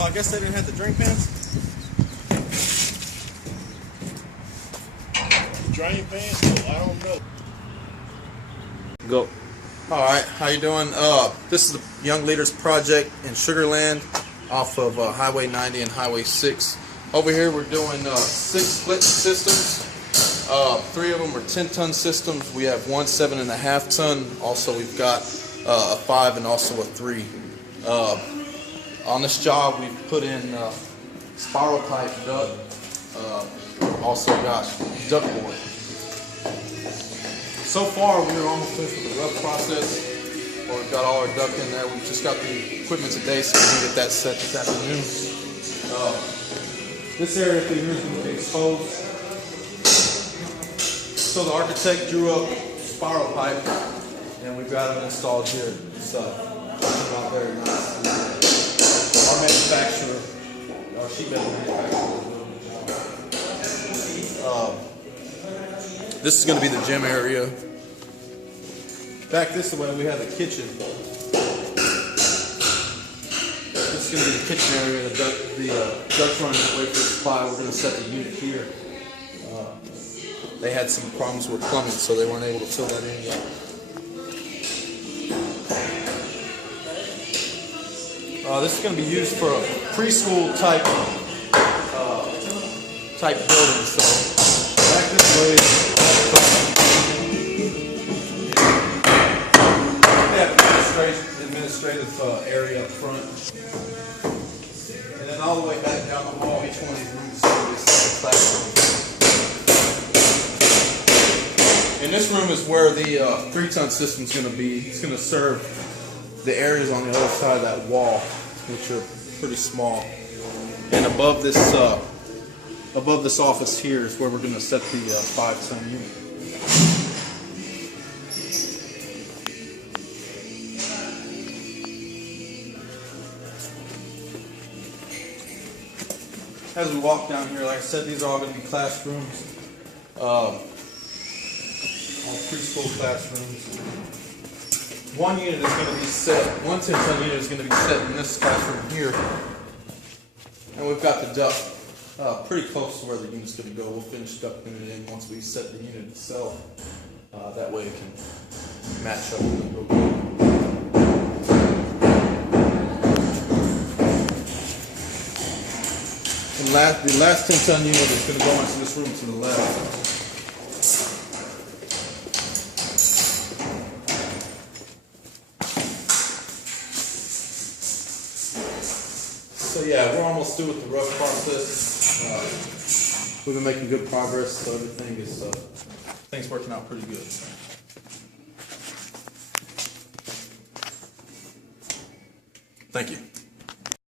So I guess they didn't have the drain fans? Drain fans? I don't know. Go. Alright, how you doing? This is the Young Leaders Project in Sugar Land off of Highway 90 and Highway 6. Over here we're doing 6 split systems. 3 of them are 10-ton systems. We have one 7.5 ton. Also we've got a 5 and also a 3. On this job we've put in spiral pipe duct. Also got ductboard. So far, we're almost finished with the rough process. We've got all our duct in there. We've just got the equipment today, so we can get that set this afternoon. This area through here is going to be exposed. So the architect drew up spiral pipe, and we've got them installed here. So it's not very nice. Our manufacturer, our sheet metal manufacturer, is doing the job. This is going to be the gym area. Back this way we have the kitchen. This is going to be the kitchen area. The duct's running away for the supply. We're going to set the unit here. They had some problems with plumbing, so they weren't able to fill that in yet. This is going to be used for a preschool type building. So back this way, we have administrative area up front, and then all the way back down the hall. Each one of these rooms is going to be a separate classroom. And this room is where the 3-ton system is going to be. It's going to serve the areas on the other side of that wall, which are pretty small. And above this office here is where we're going to set the 5-ton unit. As we walk down here, like I said, these are all going to be classrooms, all preschool classrooms. One unit is going to be set, one 10-ton unit is going to be set in this classroom here. And we've got the duct pretty close to where the unit's going to go. We'll finish ducting it in once we set the unit itself. That way it can match up with the building. And the last 10-ton unit is going to go into this room to the left. So yeah, we're almost through with the rough process. We've been making good progress, so everything's working out pretty good. Thank you.